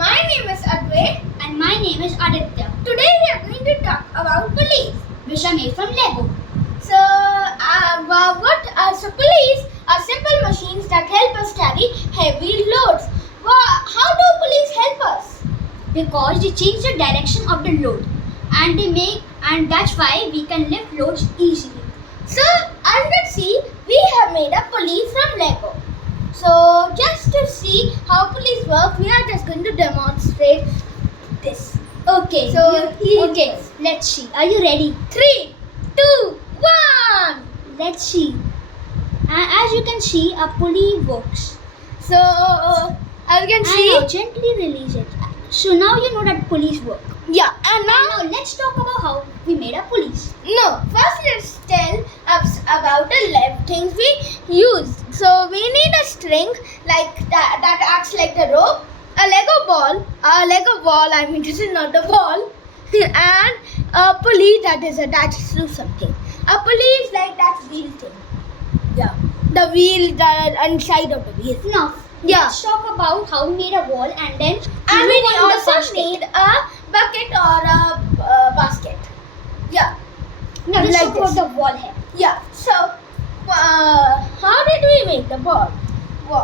My name is Advay. And my name is Aditya. Today we are going to talk about pulleys. Which are made from Lego. So, so pulleys are simple machines that help us carry heavy loads. How do pulleys help us? Because they change the direction of the load. And that's why we can lift loads easily. So, as you can see, we have made a pulley from Lego. So, just to see how pulleys work, we are just going to demonstrate this. Okay. So, okay. Let's see. Are you ready? 3, 2, 1. Let's see. As you can see, a pulley works. So, as you can see, And now gently release it. So now you know that pulleys work. yeah, and Now let's talk about how we made a pulleys. no, first let's tell us about the things we use. So we need a string like that acts like the rope, a Lego ball, I mean this is not the ball, and a pulley that is attached to something. A pulley is like that wheel thing. Yeah, the wheel, the inside of the wheel. Now, Yeah. let's talk about how we made a wall and then And we move on the also basket. need a bucket or a basket. Yeah. Now let's like talk about this. the wall here. Yeah, so how did we make the ball?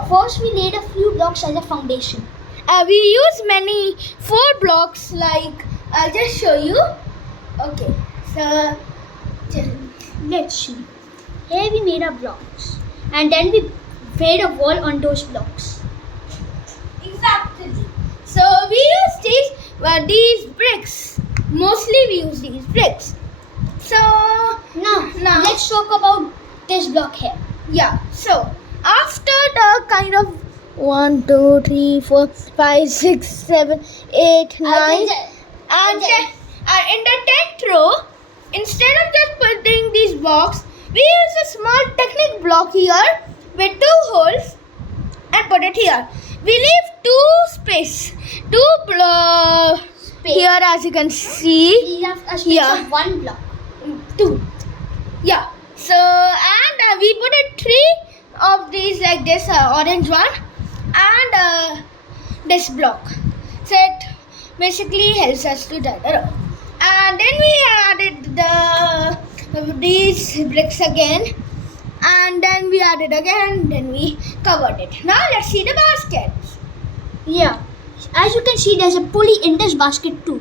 First, we laid a few blocks as a foundation. We use many 4 blocks like I'll just show you. Okay, so Let's see. Here we made our blocks. And then we made a wall on those blocks. exactly. So we use these bricks. Mostly we use these bricks. So Now, let's talk about this block here. yeah, so after the kind of 1, 2, 3, 4, 5, 6, 7, 8, 9, and in the 10th row, instead of just putting these blocks, we use a small technique block here with 2 holes and put it here. We leave 2 blocks here, as you can see. We have a space Yeah. of 1 block. 2. Yeah. So, and we put it 3 of these like this orange one and this block. So it basically helps us to tie the rope. And then we added these bricks again, and then we added again. Then we covered it. Now let's see the baskets. Yeah. As you can see, there's a pulley in this basket too.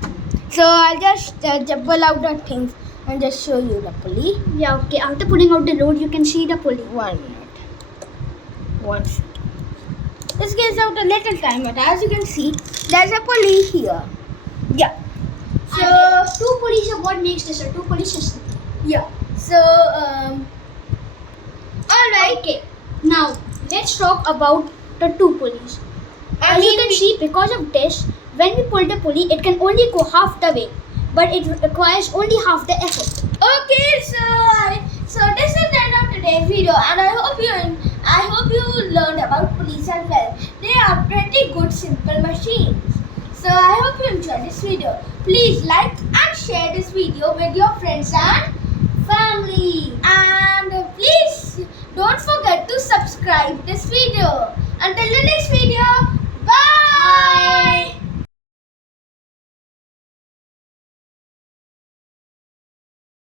So I'll just pull out the things and just show you the pulley. Yeah, okay. After putting out the load, you can see the pulley. 1 minute. 1 second. This gives out a little time, but as you can see, there's a pulley here. Yeah. So, So 2 pulleys are what makes this a 2 pulley system. yeah. So all right. Okay. Now, let's talk about the 2 pulleys. As you can see, because of this, when we pull the pulley, it can only go half the way, but it requires only half the effort. Okay. So this is the end of today's video, and I hope you learned about pulleys as well. They are pretty good simple machines. So I hope you enjoyed this video. Please like and share this video with your friends and